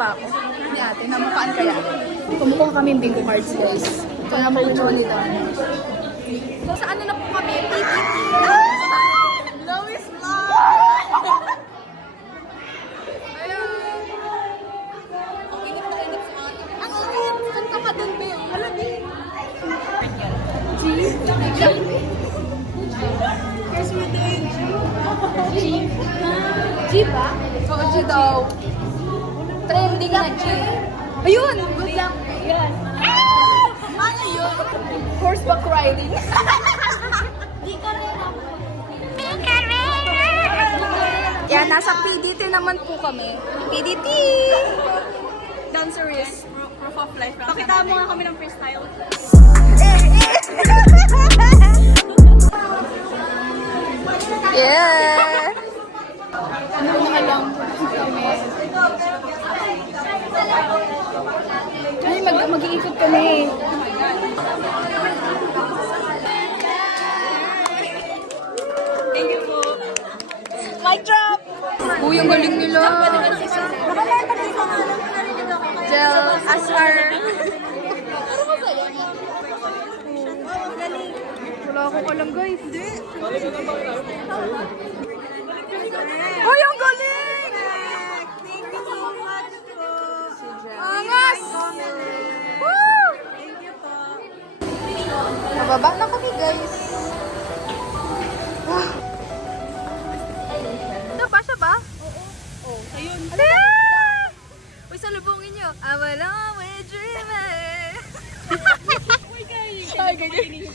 ba ako? Hindi ate, namukaan kaya. Kumukuha kami yung bingo cards guys. Ito na po yung nito. So sa ano na po kami? PPT. Lois Vlog! Ayan. Ang init na init sa akin. Ang init! Saan ka dun, Bill? Halagi! G? Guys, we're doing G. G ba? Oo, G daw. Trending na G. Ayun! Good luck! Yes. Ano yun? Horseback riding. Di karera. Di karera! Yan, nasa PDT naman po kami. PDT! Dancerist. Proof of life. Pakita mo nga kami ng freestyle. Yeah! Ano na lang kami? Ay, mag-iikot kami. Thank you po. Mic drop! Uy, ang galing nila. Gel, Asar. Wala akong alam guys. Hindi. Uy, ang galing! Thank you so much po. Angas! Woo! Thank you po. Nababa na kami guys. Siya ba? Oo. Oh, ayun. Uy, salubungin nyo. I will always dream it. Uy, guys. Ay, ganyan.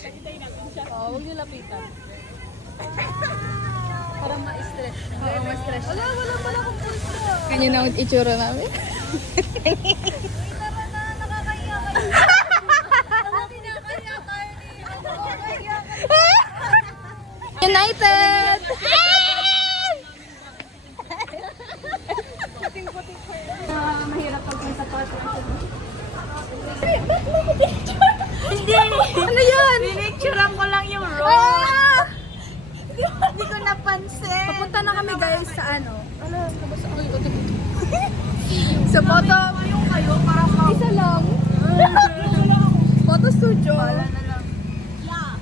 Oo, huwag nyo lapitan. Parang ma-stress. Oo, ma-stress. Wala akong pulso. Ganyan na ang itsura namin. Tara na, nakakaiyak kayo. Nakakaiyak tayo dito. United! Mahirap pag may sapat. Hindi! Ano yun? Pinicturean ko lang yung road. Hindi ko napansin. Papunta na kami guys sa ano. Ano? Sa photo. Isa lang. Photo studio. Wala na lang. Yeah.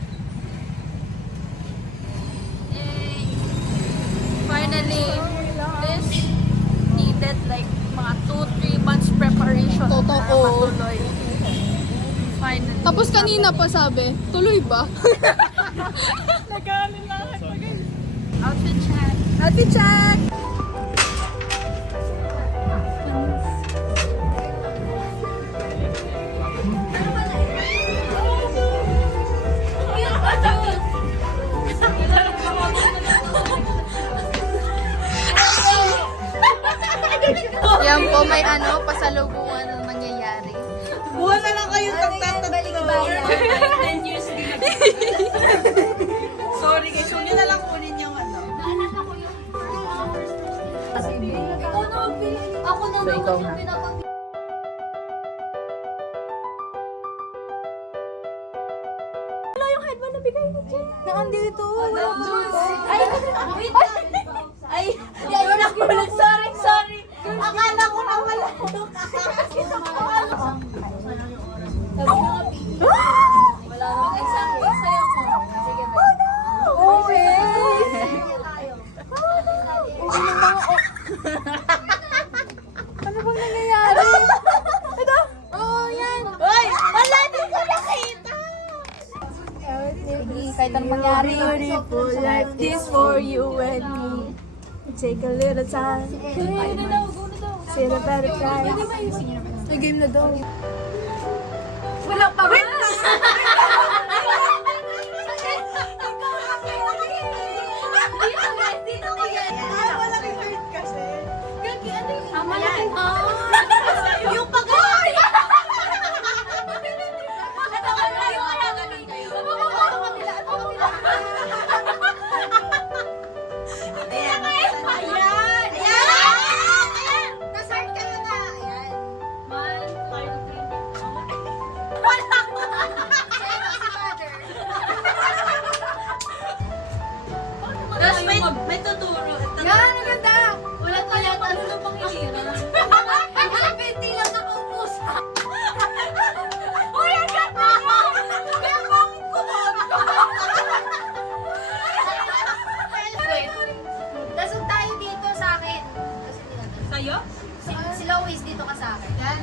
Finally, this needed like mga 2-3 months preparation. Totoo. Finally. Tapos kanina pa sabi, tuloy ba? Nag-aalala na ako guys. Outfit check. Outfit check! Yan po, may ano, pasalubungan na nangyayari. Buwan na lang kayong tagtatatlo. 10 years din. Sorry guys, huwag nyo na lang kunin yung ano. Naalala ko yung ako na ikaw na. Wala yung headband na bigay ni Jen. Naandito. Ay, yun ako ulit. Sorry. Akala ko na wala. Wala naman isang sayo ko. Sige ba? Okay. Ano bang nangyayari? Ito? Oo, yan. Uy! Wala, di ko nakita! Kahit anong mangyari. Beautiful life is for you and me. Take a little time. Say the better time. May game na daw. Wala pa ba? Dito ko yan. Wala kang hurt kasi. Malaking yung pag-ay! Ito ka na yung wala ganun kayo. Tapos may tuturo. Yan, ang ganda! Wala tayo, ano na pang hilira? Si Lois, dito ka sa akin. Yan.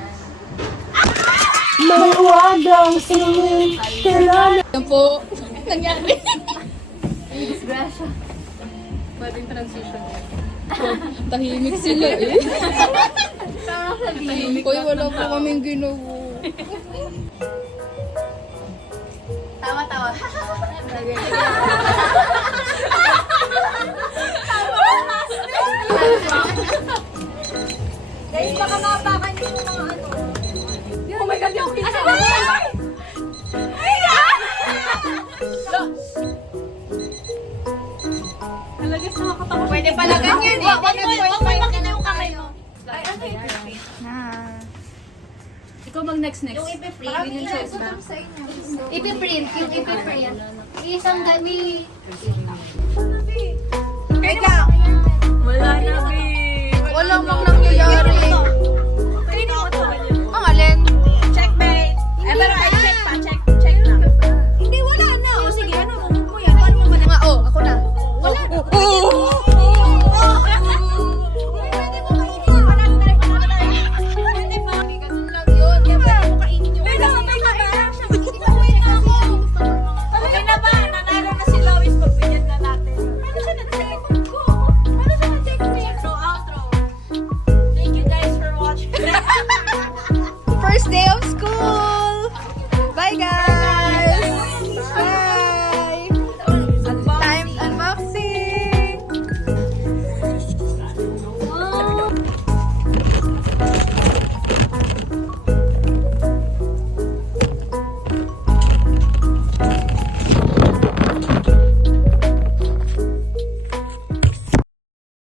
Maluwagang singin, kailangan. Yan po, nangyari. Disgrasya. Pwedeng transition yan. Tahimik sila eh. Tahimik. Uy, wala po kaming ginawa. Tawa-tawa. Guys, baka mapakan yung mga ano. Oh my God, yung pizza! Talagas nakakatawa. Pwede pala ganyan eh. Huwag mo makita yung kamay mo. Ay, ano yung Ikaw mag-next. Yung ipiprint. Ipiprint. Yung ipiprint. Isang dami. Wala na, babe. Wala mang